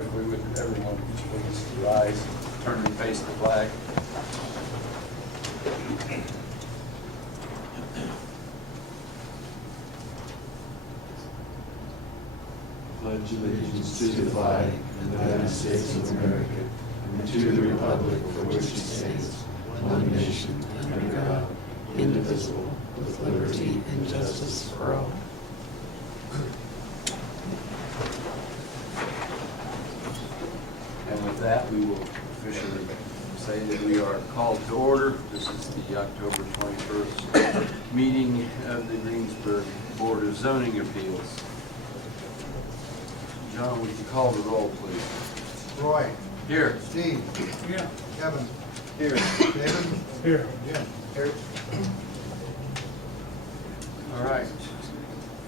If we would, everyone please rise, turn and face the flag. Pledge allegiance to the flag of the United States of America and to the republic for which it stands, one nation, under God, indivisible, with liberty and justice for all. And with that, we will officially say that we are called to order. This is the October 21st meeting of the Greensburg Board of Zoning Appeals. John, would you call the roll, please? Roy. Here. Steve. Yeah. Kevin. Here. David. Here. Jim. Here. All right.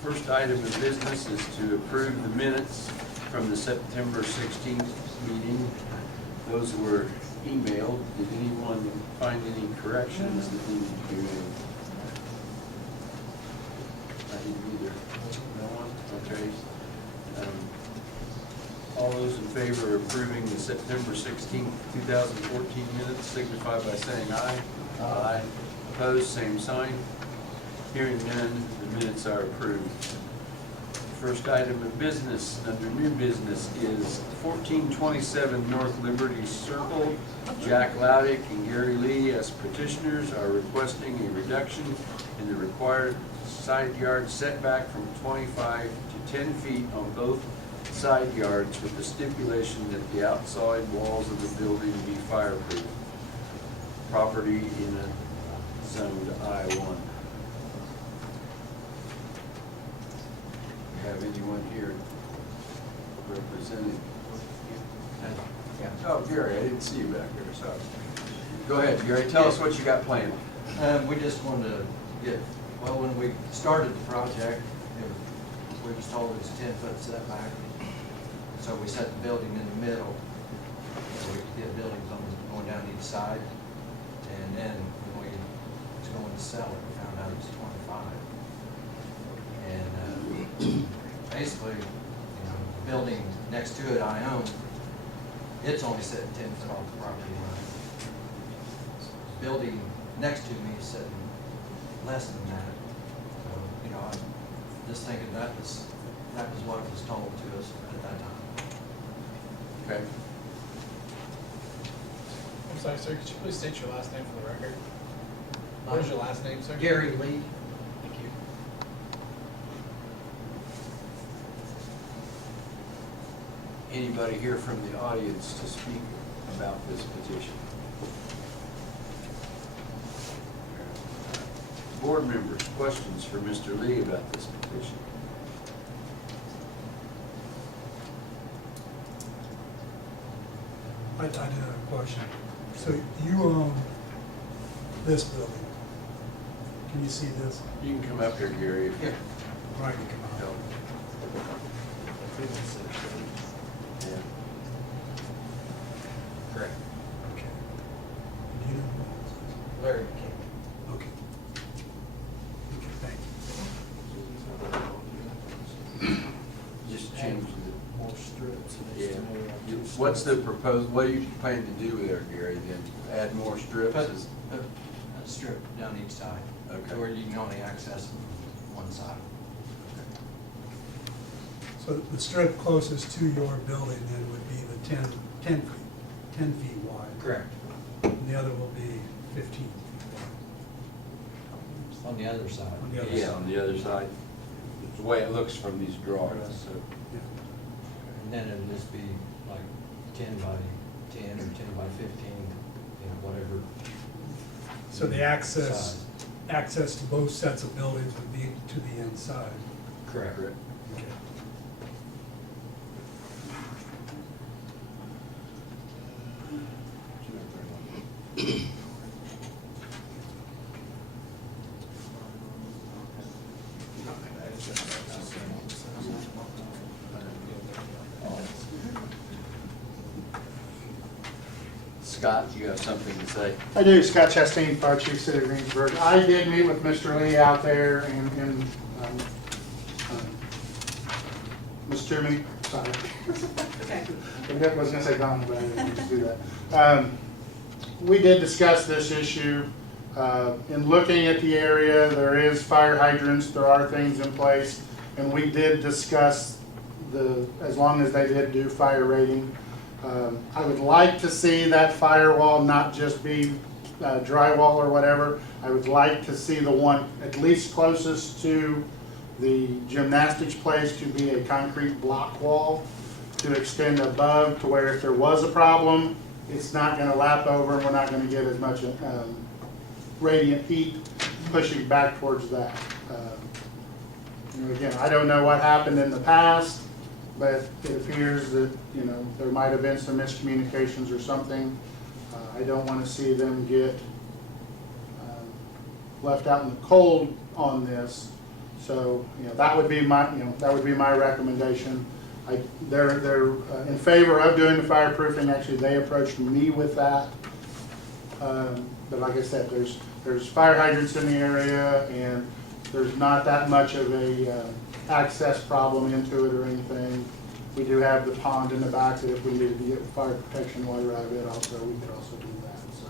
First item of business is to approve the minutes from the September 16th meeting. Those were emailed. Did anyone find any corrections that needed to be made? I didn't either. No one? Okay. All those in favor of approving the September 16th, 2014 minutes signify by saying aye. Aye. Opposed, same sign. Hearing none, the minutes are approved. First item of business under new business is 1427 North Liberty Circle. Jack Loudick and Gary Lee as petitioners are requesting a reduction in the required side yard setback from 25 to 10 feet on both side yards with the stipulation that the outside walls of the building be fireproof. Property in a zoned I-1. Have anyone here representing? Oh, Gary, I didn't see you back there, sorry. Go ahead, Gary, tell us what you got planned. We just wanted to get, well, when we started the project, we was told it was a 10-foot setback. So we set the building in the middle, so we could get buildings going down each side. And then when we was going to sell it, we found out it was 25. And basically, the building next to it I own, it's only sitting 10 foot off the property line. The building next to me is sitting less than that. So, I'm just thinking that was what was told to us at that time. Okay. I'm sorry, sir, could you please state your last name for the record? What is your last name, sir? Gary Lee. Thank you. Anybody here from the audience to speak about this petition? Board members, questions for Mr. Lee about this petition? I did have a question. So you own this building. Can you see this? You can come up here, Gary, if you Right, you come out. help. Yeah. Correct. Okay. Do you know who Larry King. owns this? Okay. Okay, thank you. Just change the, More strips. yeah. What's the proposed, what do you plan to do there, Gary, then? Add more strips? Put Is- a strip down each side. Okay. To where you can only access one side. So the strip closest to your building then would be the 10 feet wide. Correct. And the other will be 15 feet On the other side. On the other Yeah, on the other side. It's the way it looks from these drawings, so. wide. Yeah. And then it'd just be like 10 by 10 or 10 by 15, whatever. So the access to both sets of buildings would be to the inside. Correct. Okay. Scott, you have something to say? I do. Scott Chastain, Fire Chief, City of Greensburg. I did meet with Mr. Lee out there and Ms. Toomey. Sorry. Okay. I was gonna say Donna, but I didn't mean to do that. We did discuss this issue. In looking at the area, there is fire hydrants, there are things in place, and we did discuss as long as they did do fire rating. I would like to see that firewall not just be drywall or whatever. I would like to see the one at least closest to the gymnastics place to be a concrete block wall to extend above to where if there was a problem, it's not going to lap over and we're not going to get as much radiant heat pushing back towards that. Again, I don't know what happened in the past, but it appears that, there might have been some miscommunications or something. I don't want to see them get left out in the cold on this. So, that would be my recommendation. They're in favor of doing the fireproofing. Actually, they approached me with that. But like I said, there's fire hydrants in the area, and there's not that much of a access problem into it or anything. We do have the pond in the back that if we needed to get fire protection water out of it, we could also do that. So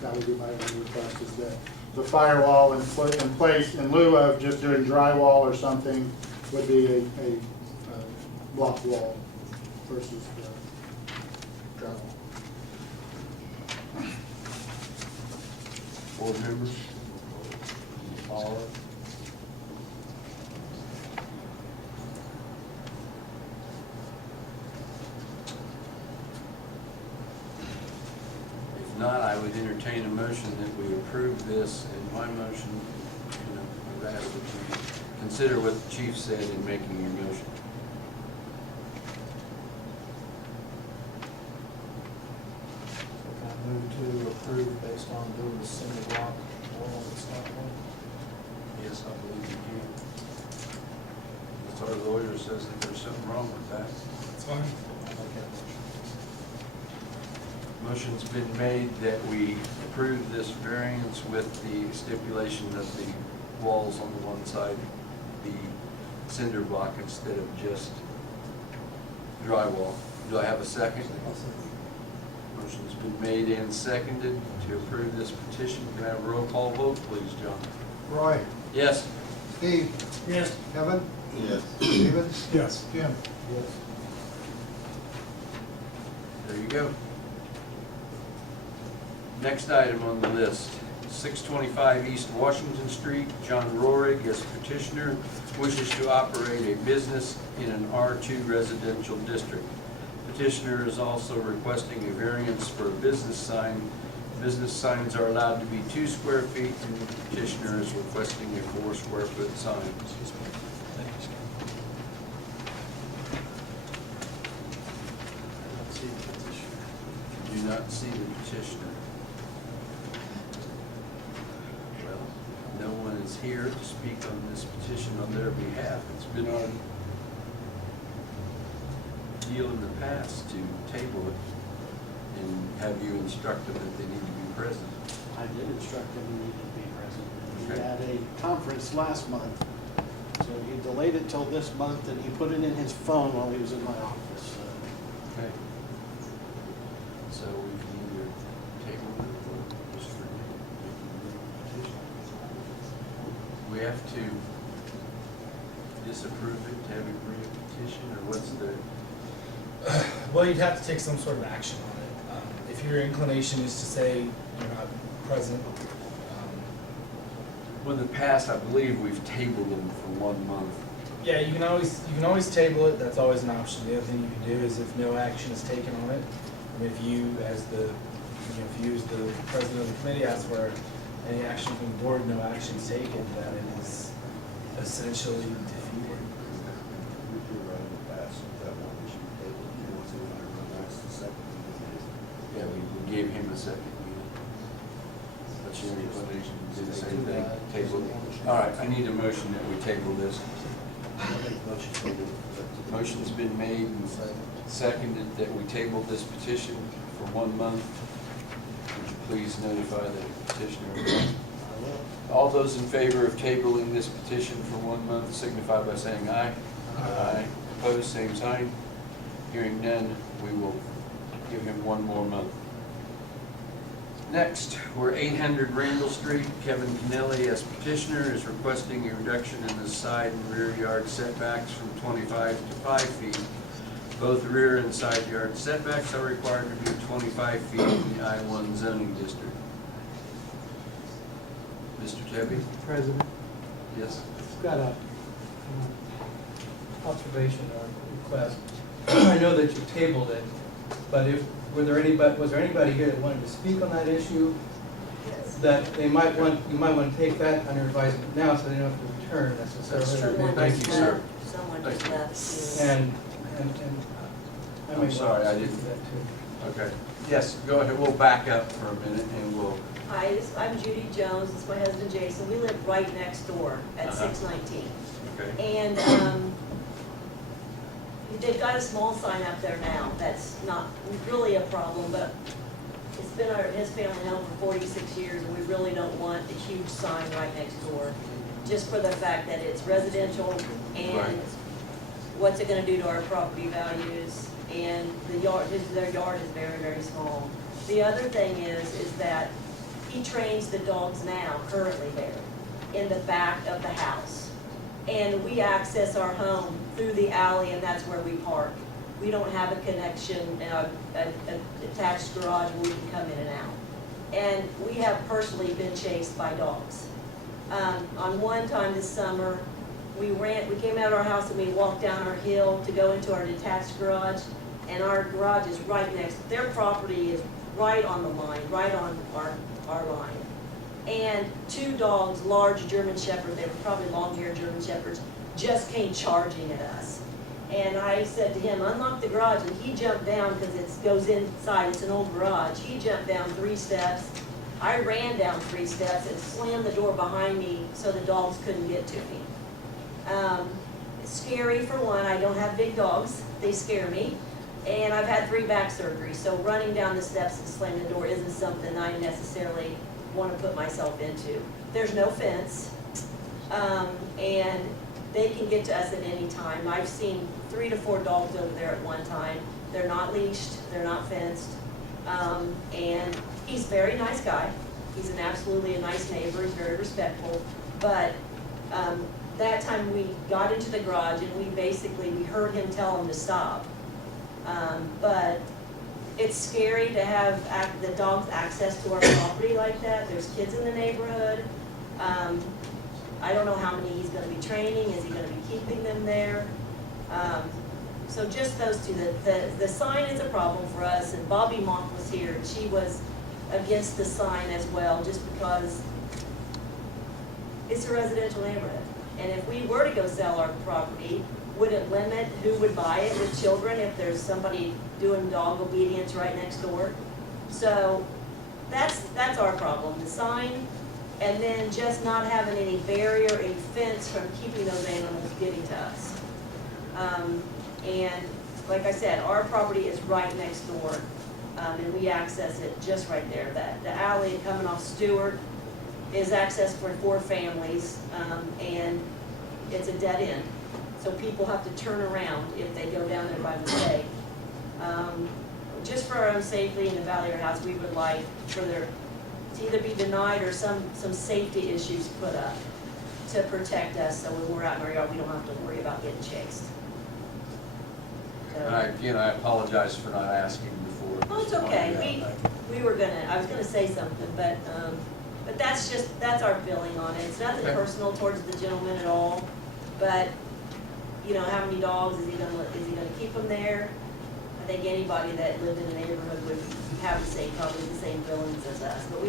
that would be my only request, is that the firewall in place, in lieu of just doing drywall or something, would be a block wall versus drywall. Board members? Follow up? If not, I would entertain a motion that we approve this, and my motion, I've asked that you consider what the chief said in making your motion. Can I move to approve based on doing the cinder block wall and stuff? Yes, I believe you can. As our lawyer says that there's something wrong with that. That's fine. Okay. Motion's been made that we approve this variance with the stipulation of the walls on the one side be cinder block instead of just drywall. Do I have a second? Motion's been made and seconded to approve this petition. Can I have a roll call vote, please, John? Roy, Yes. Steve, Yes. Kevin, Yes. David, Yes. Jim. Yes. There you go. Next item on the list, 625 East Washington Street. John Rohrig, as petitioner, wishes to operate a business in an R2 residential district. Petitioner is also requesting a variance for a business sign. Business signs are allowed to be 2 square feet, and the petitioner is requesting a 4 square foot sign. Excuse me. Thank you, Scott. I don't see the petition. Do not see the petitioner. Well, no one is here to speak on this petition on their behalf. It's been on deal in the past to table it and have you instruct them that they need to be present. I did instruct him he needed to be present. He Okay. had a conference last month, so he delayed it till this month, and he put it in his phone while he was in my office. Okay. So we can either table it or just forget the petition. We have to disapprove it to have it bring a petition, or what's the? Well, you'd have to take some sort of action on it. If your inclination is to say you're not present, Well, in the past, I believe we've tabled them for 1 month. yeah, you can always table it. That's always an option. The other thing you can do is if no action is taken on it, and if you as the president of the committee ask for any action from the board, no action is taken, then it is essentially defeated. Yeah, we gave him a second. What's your inclination? Do the same thing? Table it. All right, I need a motion that we table this. Motion's been made and seconded that we table this petition for 1 month. Would you please notify the petitioner? All those in favor of tabling this petition for 1 month signify by saying aye. Aye. Opposed, same sign. Hearing none, we will give him one more month. Next, we're 800 Randall Street. Kevin Kennelly, as petitioner, is requesting a reduction in the side and rear yard setbacks from 25 to 5 feet. Both rear and side yard setbacks are required to be 25 feet in the I-1 zoning district. Mr. Tebby? President, Yes. I've got a observation or request. I know that you tabled it, but was there anybody here that wanted to speak on that issue? That you might want to take that under advisement now, so they don't have to return necessarily. That's true. Someone Thank just you, sir. left. Someone just Thank you. left. too. And I I'm may sorry, want I to speak didn't- to that too. Okay. Yes, go ahead. We'll back up for a minute and we'll, Hi, I'm Judy Jones, this is my husband Jason, we live right next door at Uh-huh. 619. okay. And they've got a small sign up there now, that's not really a problem, but it's been his family home for 46 years, and we really don't want a huge sign right next door, just for the fact that it's residential, and Right. what's it gonna do to our property values, and their yard is very, very small. The other thing is that he trains the dogs now, currently there, in the back of the house. And we access our home through the alley, and that's where we park. We don't have a connection, a attached garage where we can come in and out. And we have personally been chased by dogs. On one time this summer, we came out of our house and we walked down our hill to go into our detached garage, and our garage is right next, their property is right on the line, right on our line. And two dogs, large German Shepherds, they were probably long-haired German Shepherds, just came charging at us. And I said to him, unlock the garage, and he jumped down because it goes inside, it's an old garage. He jumped down 3 steps. I ran down 3 steps and slammed the door behind me so the dogs couldn't get to me. It's scary for one, I don't have big dogs, they scare me. And I've had 3 back surgeries, so running down the steps and slamming the door isn't something I necessarily want to put myself into. There's no fence, and they can get to us at any time. I've seen 3 to 4 dogs over there at one time. They're not leashed, they're not fenced, and he's a very nice guy. He's absolutely a nice neighbor, he's very respectful, but that time we got into the garage and we heard him tell him to stop. But it's scary to have the dogs access to our property like that. There's kids in the neighborhood. I don't know how many he's gonna be training. Is he gonna be keeping them there? So just those two. The sign is a problem for us, and Bobby Mock was here, and she was against the sign as well, just because it's a residential neighborhood. And if we were to go sell our property, would it limit who would buy it with children if there's somebody doing dog obedience right next door? So that's our problem, the sign, and then just not having any barrier, any fence from keeping those animals getting to us. And like I said, our property is right next door, and we access it just right there. The alley coming off Stewart is accessed for 4 families, and it's a dead end. So people have to turn around if they go down there by mistake. Just for our own safety in the Valley or House, we would like for there to either be denied or some safety issues put up to protect us, so when we're out in our yard, we don't have to worry about getting chased. And I apologize for not asking before. Oh, it's okay, I was gonna say something, but that's our feeling on it. It's nothing Okay. personal towards the gentleman at all, but, you know, how many dogs is he gonna keep them there? I think anybody that lived in the neighborhood would have probably the same feelings as us, but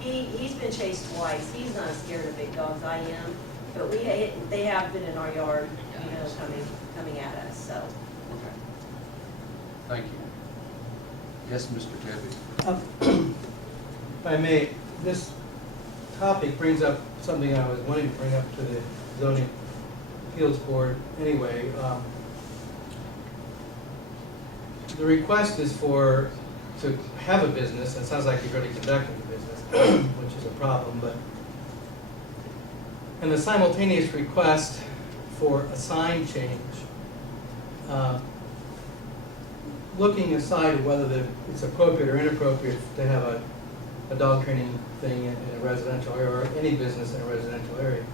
he's been chased twice. He's not scared of big dogs, I am, but they have been in our yard, you know, coming at us, so. Okay. Thank you. Yes, Mr. Tebby? If I may, this topic brings up something I was wanting to bring up to the zoning appeals board anyway. The request is to have a business, and it sounds like you're going to conduct a business, which is a problem, and the simultaneous request for a sign change looking aside of whether it's appropriate or inappropriate to have a dog training thing in a residential area, or any business in a residential area,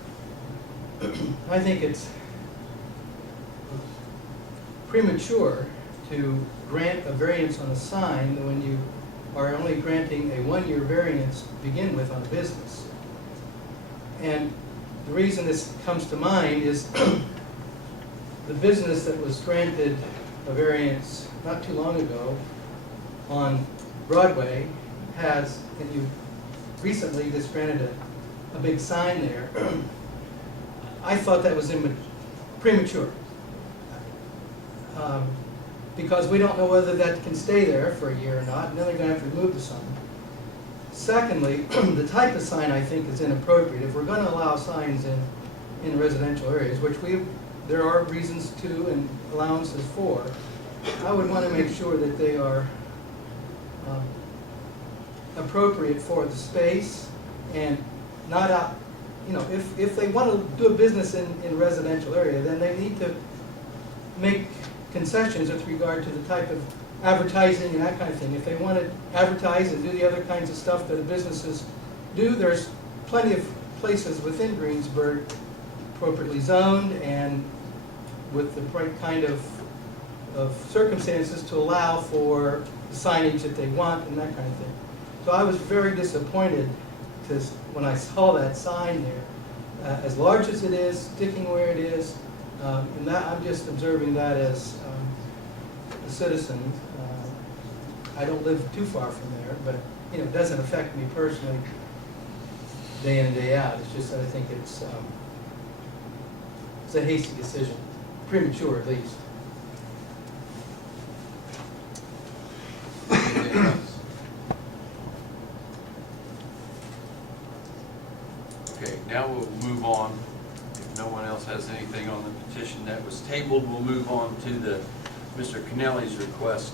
I think it's premature to grant a variance on a sign when you are only granting a one-year variance to begin with on a business. And the reason this comes to mind is the business that was granted a variance not too long ago on Broadway has, and you recently just granted a big sign there. I thought that was premature. Because we don't know whether that can stay there for a year or not, and then they're gonna have to remove the sign. Secondly, the type of sign I think is inappropriate. If we're gonna allow signs in residential areas, which there are reasons to and allowances for, I would wanna make sure that they are appropriate for the space and not out, if they wanna do a business in a residential area, then they need to make concessions with regard to the type of advertising and that kind of thing. If they want to advertise and do the other kinds of stuff that businesses do, there's plenty of places within Greensburg appropriately zoned and with the right kind of circumstances to allow for the signage that they want and that kind of thing. So I was very disappointed when I saw that sign there, as large as it is, sticking where it is, and that I'm just observing that as a citizen. I don't live too far from there, but it doesn't affect me personally day in and day out. It's just that I think it's a hasty decision, premature at least. Anything else? Okay, now we'll move on. If no one else has anything on the petition that was tabled, we'll move on to Mr. Kennelly's request,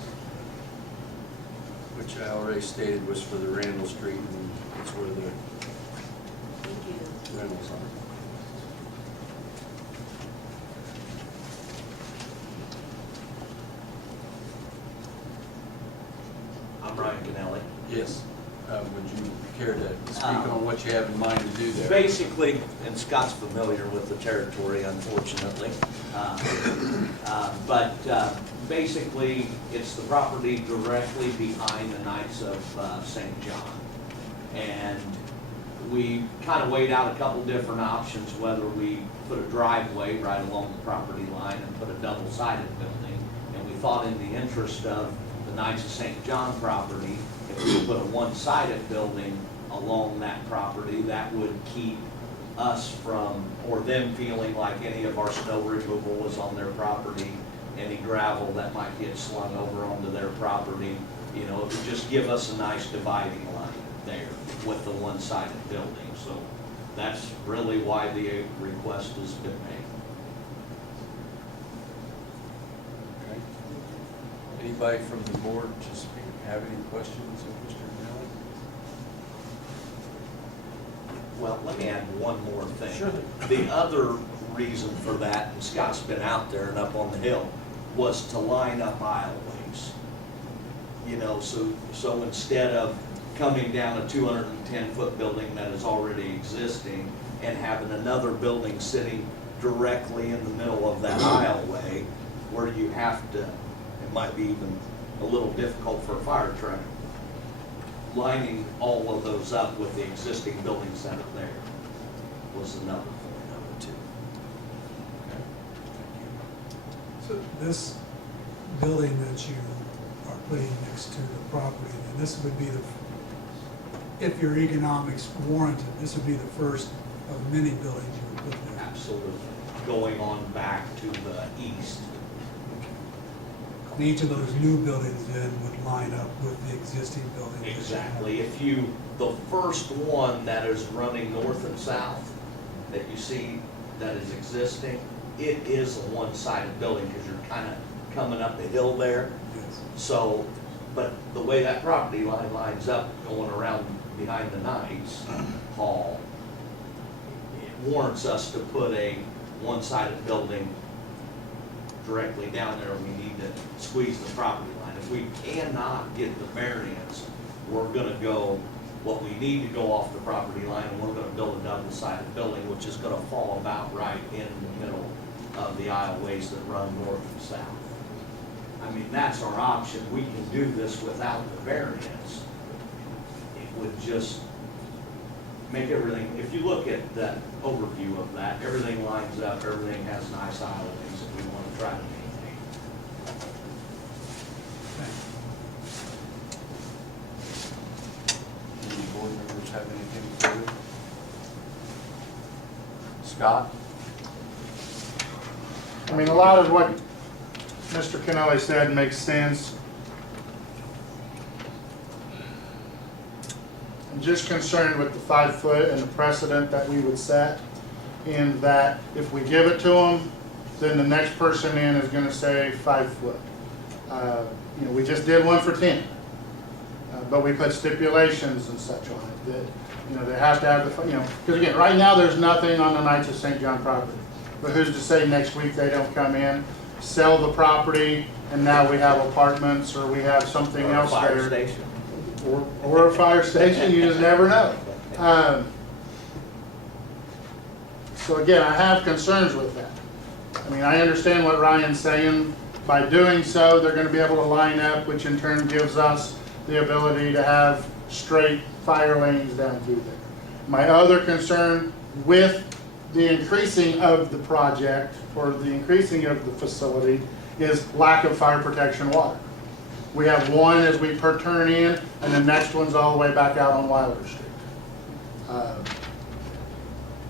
which I already stated was for the Randall Street, and it's where the Thank you. rentals are. I'm Ryan Kennelly. Yes. Would you care to speak on what you have in mind to do there? Basically, and Scott's familiar with the territory, unfortunately, but basically, it's the property directly behind the Knights of St. John. And we kind of weighed out a couple different options, whether we put a driveway right along the property line and put a double-sided building. And we thought in the interest of the Knights of St. John property, if we put a one-sided building along that property, that would keep us from, or them feeling like any of our snow removal was on their property, any gravel that might get slung over onto their property. It would just give us a nice dividing line there with the one-sided building. So that's really why the request has been made. Okay. Anybody from the board to speak, have any questions of Mr. Kennelly? Well, let me add one more thing. Sure. The other reason for that, and Scott's been out there and up on the hill, was to line up aisleways. So instead of coming down a 210-foot building that is already existing and having another building sitting directly in the middle of that aisleway, where you have to, it might be even a little difficult for a fire truck, lining all of those up with the existing buildings that are there was another point of it too. Okay. Thank So this building that you are putting next to the property, and this would be if your economics warranted, this would be the first of many buildings you would put there. Absolutely. Going on back to the east. And each of those new buildings then would line up with the existing building. Exactly. The first one that is running north and south that you see that is existing, it is a one-sided building because you're kind of coming up the hill there. Yes. So, but the way that property line lines up going around behind the Knights Hall, it warrants us to put a one-sided building directly down there, we need to squeeze the property line. If we cannot get the variance, we're gonna go, what we need to go off the property line, and we're gonna build a double-sided building, which is gonna fall about right in the middle of the aisleways that run north and south. I mean, that's our option. We can do this without the variance. It would just make everything, if you look at that overview of that, everything lines up, everything has nice aisleways that we want to try to maintain. Any board members have anything further? Scott? I mean, a lot of what Mr. Kennelly said makes sense. I'm just concerned with the 5 foot and the precedent that we would set, in that if we give it to them, then the next person in is gonna say 5 foot. You know, we just did one for 10, but we put stipulations and such on it, that, you know, they have to have the, you know, because again, right now, there's nothing on the Knights of St. John property. But who's to say next week they don't come in, sell the property, and now we have apartments, or we have something Or a else fire there. station. Or a fire station, you just never know. So again, I have concerns with that. I mean, I understand what Ryan's saying. By doing so, they're gonna be able to line up, which in turn gives us the ability to have straight fire lanes down through there. My other concern with the increasing of the project, or the increasing of the facility, is lack of fire protection water. We have one as we turn in, and the next one's all the way back out on Wilder Street.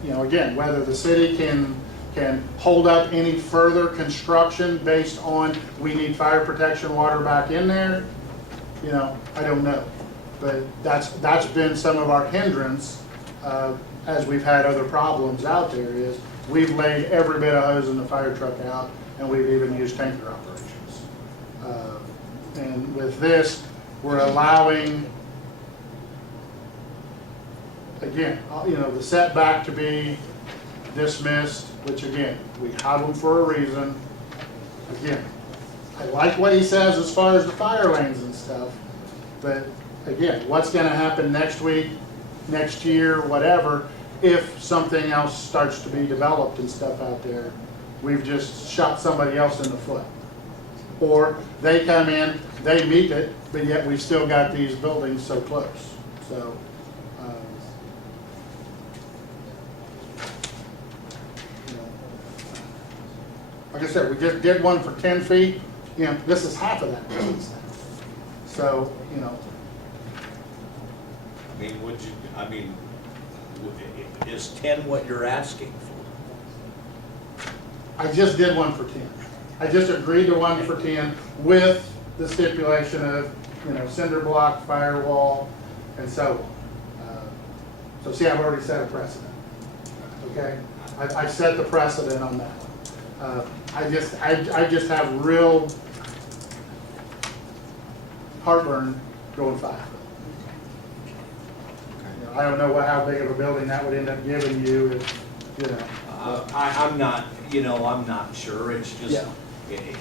You know, again, whether the city can hold up any further construction based on we need fire protection water back in there, you know, I don't know. But that's been some of our hindrance, as we've had other problems out there, is we've laid every bit of hose in the fire truck out, and we've even used tanker operations. And with this, we're allowing, again, you know, the setback to be dismissed, which again, we have them for a reason. Again, I like what he says as far as the fire lanes and stuff, but again, what's gonna happen next week, next year, whatever, if something else starts to be developed and stuff out there? We've just shot somebody else in the foot. Or they come in, they meet it, but yet we've still got these buildings so close. So, you know, like I said, we just did one for 10 feet. You know, this is half of that distance now. So, you know, I mean, is 10 what you're asking for? I just did one for 10. I just agreed to one for 10 with the stipulation of, you know, cinder block, firewall, and so on. So see, I've already set a precedent. Okay, I set the precedent on that one. I just have real heartburn going 5 foot. You know, I don't know how big of a building that would end up giving you, if, you know. I'm not, you know, I'm not sure. It's just, Yeah.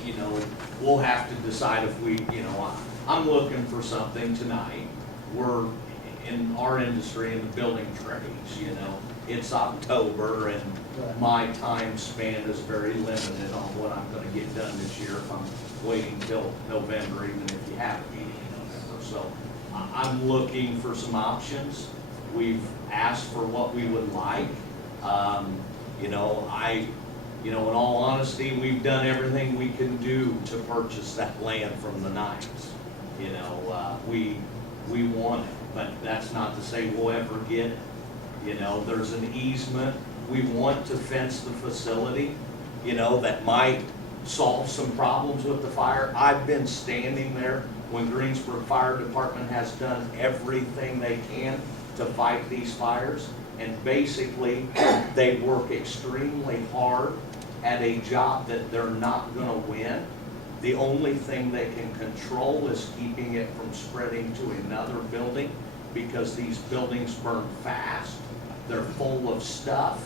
you know, we'll have to decide if we, you know, I'm looking for something tonight. We're in our industry, in the building trades, you know, it's October, and Right. my time span is very limited on what I'm gonna get done this year if I'm waiting till November, even if you have a meeting in November. So I'm looking for some options. We've asked for what we would like. You know, in all honesty, we've done everything we can do to purchase that land from the Knights. You know, we want it, but that's not to say we'll ever get it. You know, there's an easement. We want to fence the facility, you know, that might solve some problems with the fire. I've been standing there when Greensburg Fire Department has done everything they can to fight these fires. And basically, they work extremely hard at a job that they're not gonna win. The only thing they can control is keeping it from spreading to another building, because these buildings burn fast, they're full of stuff,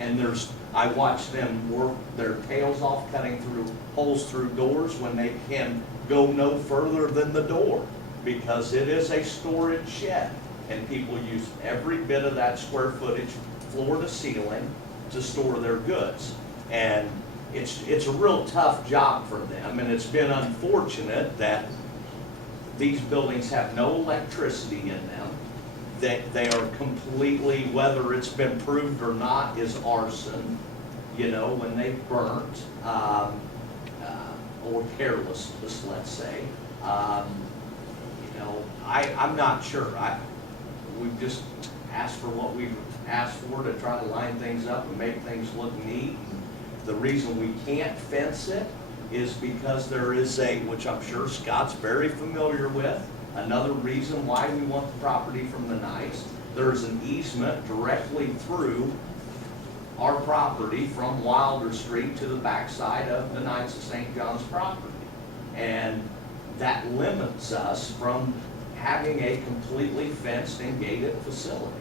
and there's I watch them work their tails off cutting through holes through doors when they can go no further than the door, because it is a storage shed, and people use every bit of that square footage, floor to ceiling, to store their goods. And it's a real tough job for them, and it's been unfortunate that these buildings have no electricity in them. They are completely, whether it's been proved or not, is arson, you know, when they burnt, or carelessness, let's say. You know, I'm not sure. We've just asked for what we've asked for to try to line things up and make things look neat. The reason we can't fence it is because there is which I'm sure Scott's very familiar with, another reason why we want the property from the Knights. There's an easement directly through our property from Wilder Street to the backside of the Knights of St. John's property. And that limits us from having a completely fenced and gated facility.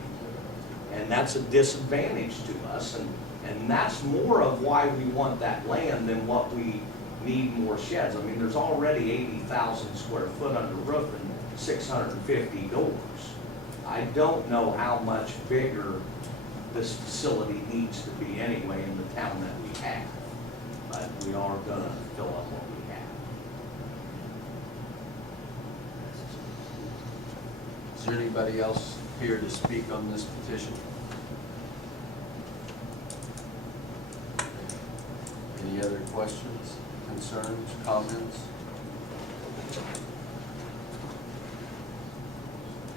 And that's a disadvantage to us, and that's more of why we want that land than what we need more sheds. I mean, there's already 80,000 square foot under roof and 650 doors. I don't know how much bigger this facility needs to be anyway in the town that we have, but we are gonna fill up what we have. Is there anybody else here to speak on this petition? Any other questions, concerns, comments?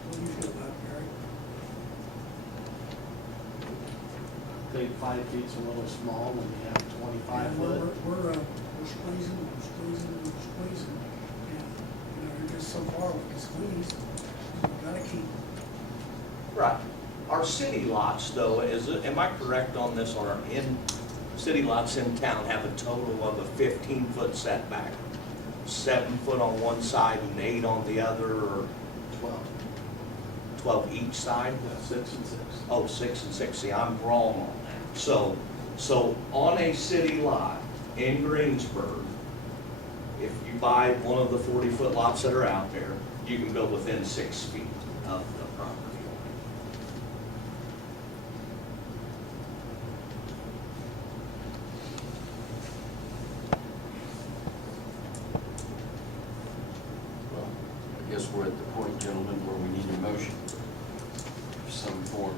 What do you feel about it, Gary? I think 5 feet's a little small when you have 25 Yeah, foot. we're squeezing, and, you're just so far we can squeeze. We gotta keep. Right. Our city lots, though, am I correct on this, city lots in town have a total of a 15-foot setback, 7 foot on one side and 8 on the other, or 12 each side? Yeah, 6 and 6. Oh, 6 and 6, see, I'm wrong on that. So on a city lot in Greensburg, if you buy one of the 40-foot lots that are out there, you can build within 6 feet of the property. Well, I guess we're at the point, gentlemen, where we need a motion of some form.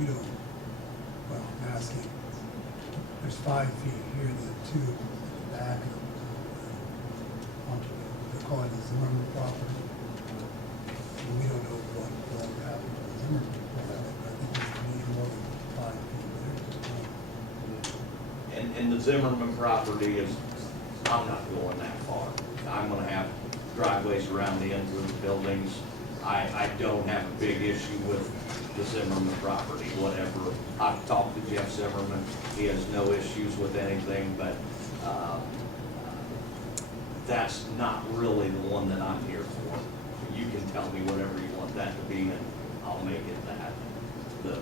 We don't, well, I'm asking, there's 5 feet here, then 2 at the back of, onto the, they're calling it the Zimmerman property. And we don't know what happened to the Zimmerman property, but I think we need more than 5 feet there. And the Zimmerman property is, I'm not going that far. I'm gonna have driveways around the ends of the buildings. I don't have a big issue with the Zimmerman property, whatever. I've talked to Jeff Zimmerman, he has no issues with anything, but, that's not really the one that I'm here for. You can tell me whatever you want that to be, and I'll make it that.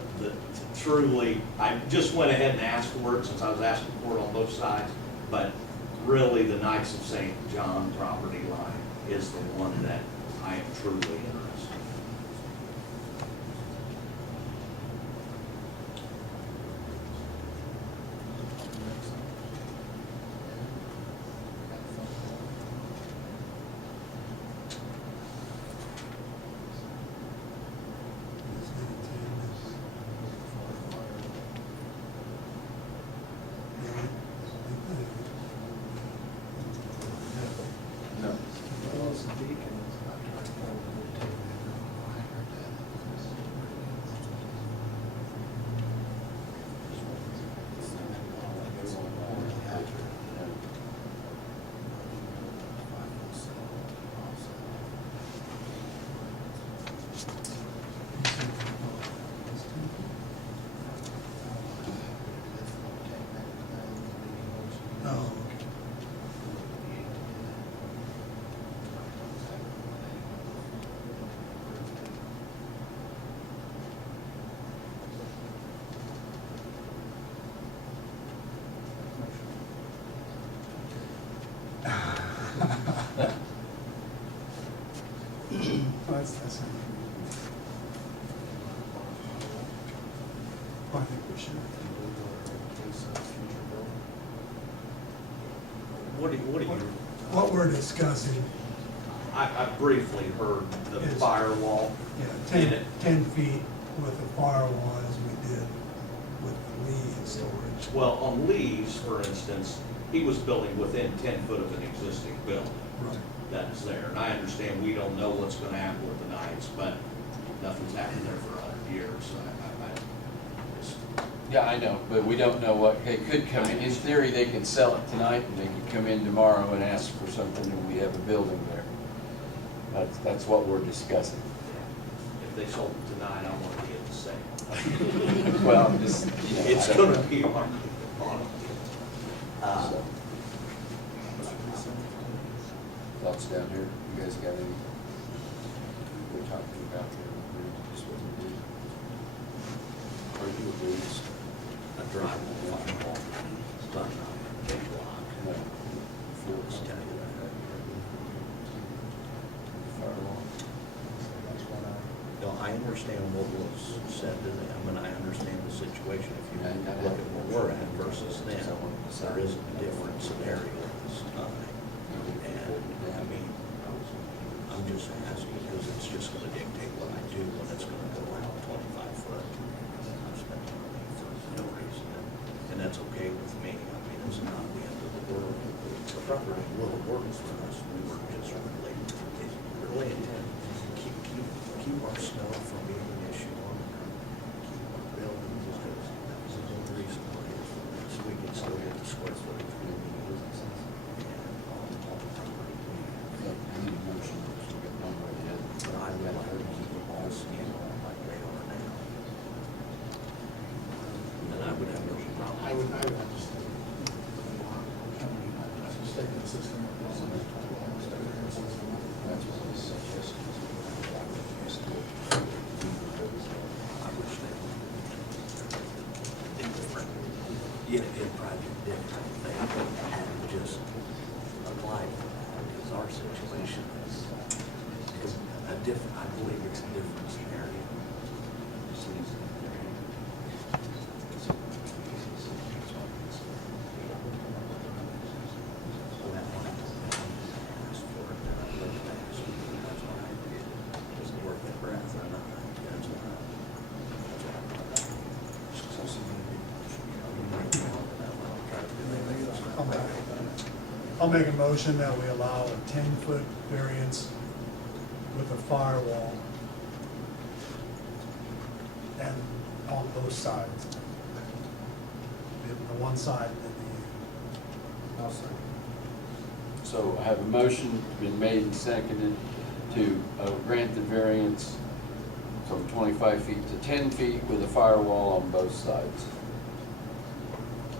Truly, I just went ahead and asked for it since I was asking for it on both sides, but really the Knights of St. John property line is the one that I am truly interested in. No. Well, it's a deacon, it's not trying to Oh, okay. That's not. I think we should. What do you, What we're discussing, I briefly heard the Yes. firewall. yeah, In 10, it. 10 feet with the firewall as we did with the lead storage. Well, on Lee's, for instance, he was building within 10 foot of an existing building Right. that's there. And I understand we don't know what's gonna happen with the Knights, but nothing's happened there for 100 years, so I just, Yeah, I know, but we don't know what, they could come in, in theory, they could sell it tonight, and they could come in tomorrow and ask for something, and we have a building there. That's what we're discussing. if they sold it tonight, I want to get the same. Well, I'm just, you know. It's I don't gonna know. be hard. So. Thoughts down here, you guys got any? We're talking about just what we do. Or you agree? A drywall, firewall, it's done, big block. No. Fields. I'll tell you that. Firewall. No, I understand what was said to them, and I understand the situation. If you And look at where we're at versus them, there is a different scenario at this time. And, I mean, I'm just asking because it's just gonna dictate what I do when it's gonna go out 25 foot. I've spent money for no reason, and that's okay with me. I mean, it's not the end of the world. The property will work for us. We were just really intent to keep our snow from being an issue on the keep our buildings, because that was the only reason why it was for this. So we can still get the square footage we need. And on the property. But I would like to keep the balls in like they are now. And I would have no problem. I would have to stay consistent with this. I wish they did different, it'd probably be different, they hadn't just applied for that, because our situation is a different, I believe it's a different scenario. Asked for it, then I looked at it, that's what I did, just work that breath or not, that's what I. I'll make a motion that we allow a 10-foot variance with a firewall and on both sides. The one side and the outside. So I have a motion been made and seconded to grant the variance from 25 feet to 10 feet with a firewall on both sides.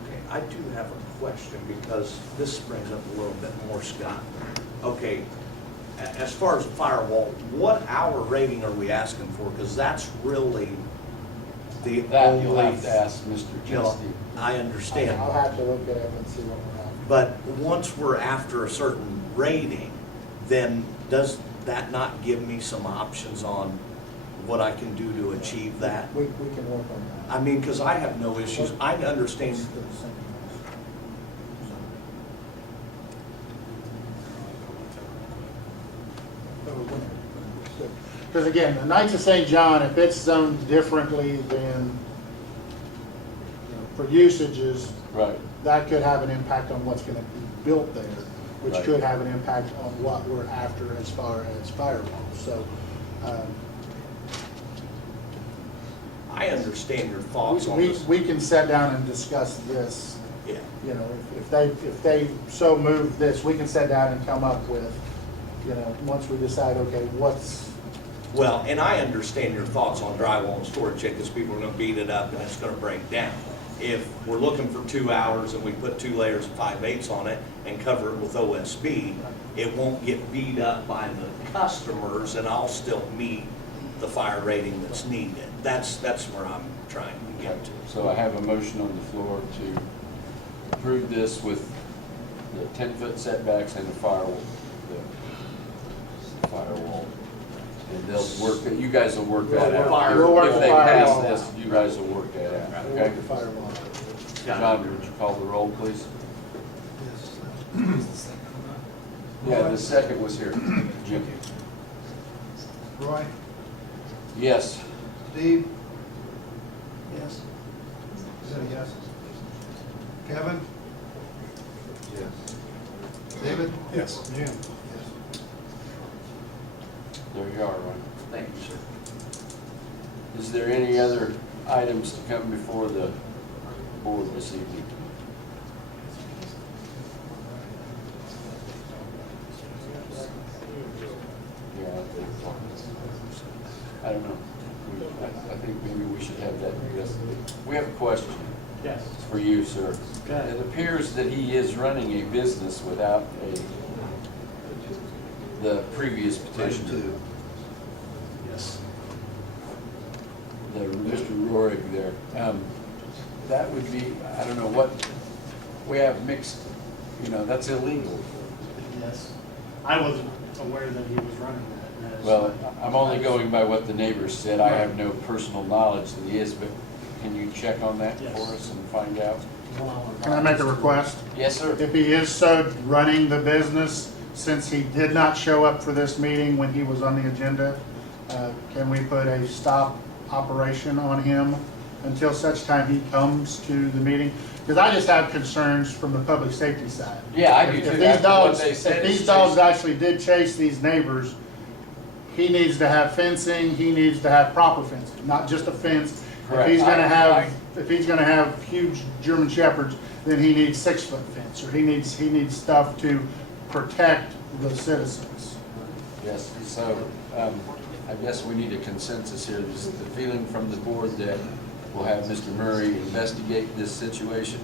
Okay, I do have a question because this brings up a little bit more, Scott. Okay, as far as the firewall, what hour rating are we asking for? Because that's really the That you'll only. have to ask Mr. You know, Chesty. I understand. I'll have to look at it and see what we're at. But once we're after a certain rating, then does that not give me some options on what I can do to achieve that? We can work on that. I mean, because I have no issues. I understand. Because again, the Knights of St. John, if it's zoned differently than, for usages, Right. that could have an impact on what's gonna be built there, which Right. could have an impact on what we're after as far as firewalls. So, I understand your thoughts on this. we can sit down and discuss this. Yeah. You know, if they so move this, we can sit down and come up with, you know, once we decide, okay, what's, Well, and I understand your thoughts on drywall and storage, because people are gonna beat it up and it's gonna break down. if we're looking for 2 hours and we put 2 layers of 5/8 on it and cover it with OSB, it won't get beat up by the customers, and I'll still meet the fire rating that's needed. That's where I'm trying to get to. So I have a motion on the floor to approve this with the 10-foot setbacks and the firewall. The firewall. And they'll work, you guys will work that out. We'll work If the they pass firewall this, out. you guys will work that out, We'll okay? work the firewall. John, would you call the roll, please? Yeah, the second was here. Jim? Roy? Yes. Steve? Yes. Is that a yes? Kevin? Yes. David? Yes. Jim? There you are, Ron. Thank you, sir. Is there any other items to come before the board this evening? Yeah, I don't know. I think maybe we should have that. We have a question. Yes. It's for you, sir. Okay. It appears that he is running a business without the previous petitioner. Yes. The Mr. Rorig there. That would be, I don't know what, we have mixed, that's illegal. Yes. I wasn't aware that he was running that. Well, I'm only going by what the neighbors said. I have no personal knowledge that he is, but can you check on that Yes. for us and find out? Can I make a request? Yes, sir. If he is so running the business, since he did not show up for this meeting when he was on the agenda, can we put a stop operation on him until such time he comes to the meeting? Because I just have concerns from the public safety side. Yeah, I do If too. these After what dogs, they said, if it's these dogs just- actually did chase these neighbors, he needs to have fencing, he needs to have proper fencing, not just a fence. Correct. If he's gonna have huge German Shepherds, then he needs 6-foot fence, or he needs stuff to protect the citizens. Yes, so I guess we need a consensus here. This is the feeling from the board that we'll have Mr. Murray investigate this situation.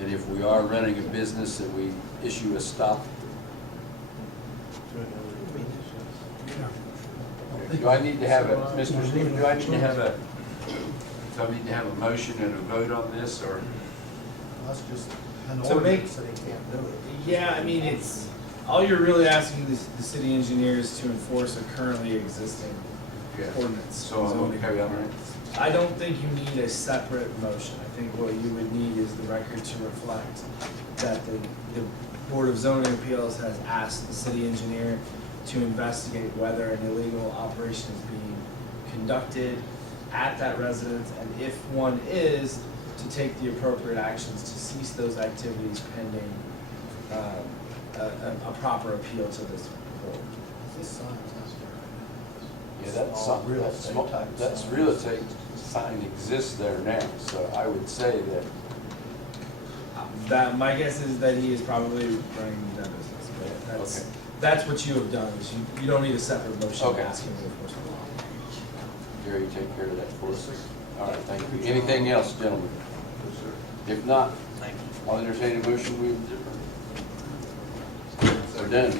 And if we are running a business, that we issue a stop. Do I need to have a, Mr. Steve, do I need to have a motion and a vote on this, or? That's just an To make- ordinance that he can't do it. Yeah, I mean, all you're really asking the city engineers to enforce a currently existing ordinance. So I'm okay on that? I don't think you need a separate motion. I think what you would need is the record to reflect that the Board of Zoning Appeals has asked the city engineer to investigate whether an illegal operation is being conducted at that residence, and if one is, to take the appropriate actions to cease those activities pending a proper appeal to this board. Yeah, that's real estate sign exists there now, so I would say that, My guess is that he is probably running that business, but that's what you have done, is you don't need a separate motion Okay. asking to enforce the law. Gary, you take care of that for us. All right, thank you. Anything else, gentlemen? If not, I'll entertain a motion, we adjourn. We're done.